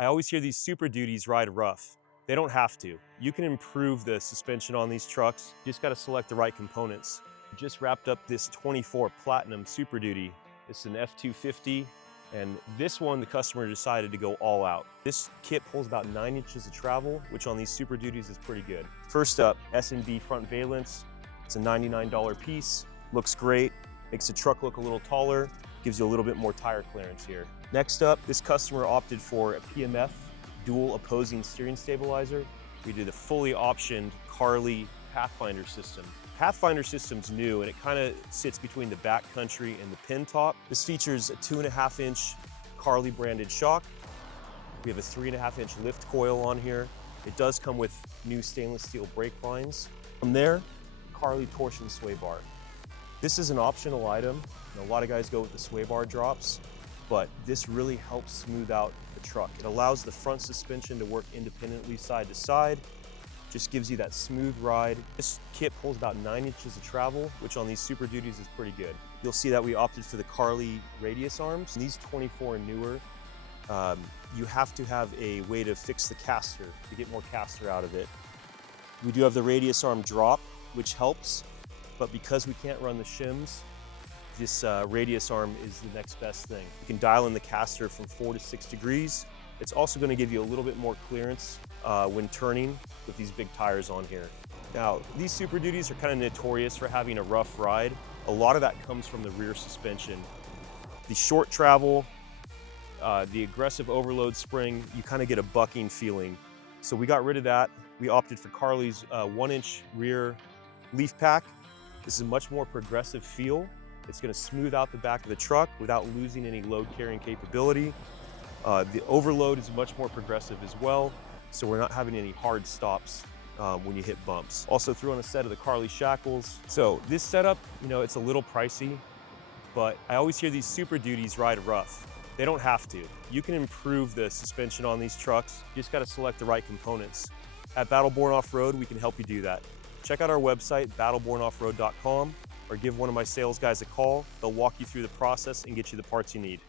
I always hear these Super Duties ride rough. They don't have to. You can improve the suspension on these trucks. You just gotta select the right components. Just wrapped up this 24 Platinum Super Duty. It's an F250, and this one the customer decided to go all out. This kit pulls about 9 inches of travel, which on these Super Duties is pretty good. First up, S&B front valence. It's a $99 piece. Looks great, makes the truck look a little taller, gives you a little bit more tire clearance here. Next up, this customer opted for a PMF dual opposing steering stabilizer. We did a fully optioned Carli Pathfinder system. Pathfinder system's new and it kind of sits between the backcountry and the pin top. This features a 2.5-inch Carli branded shock. We have a 3.5-inch lift coil on here. It does come with new stainless steel brake lines. From there, Carli Torsion Sway Bar. This is an optional item. A lot of guys go with the sway bar drops, but this really helps smooth out the truck. It allows the front suspension to work independently side to side, just gives you that smooth ride. This kit pulls about 9 inches of travel, which on these Super Duties is pretty good. You'll see that we opted for the Carli radius arms. These 24 and newer, you have to have a way to fix the caster to get more caster out of it. We do have the radius arm drop, which helps, but because we can't run the shims, this radius arm is the next best thing. You can dial in the caster from 4 to 6 degrees. It's also going to give you a little bit more clearance when turning with these big tires on here. Now, these Super Duties are kind of notorious for having a rough ride. A lot of that comes from the rear suspension. The short travel, the aggressive overload spring, you kind of get a bucking feeling. So we got rid of that. We opted for Carli's 1-inch rear leaf pack. This is a much more progressive feel. It's going to smooth out the back of the truck without losing any load carrying capability. The overload is much more progressive as well, so we're not having any hard stops when you hit bumps. Also threw on a set of the Carli shackles. So this setup, it's a little pricey, but I always hear these Super Duties ride rough. They don't have to. You can improve the suspension on these trucks. You just got to select the right components. At Battleborn Off-Road, we can help you do that. Check out our website, battlebornoffroad.com, or give one of my sales guys a call. They'll walk you through the process and get you the parts you need.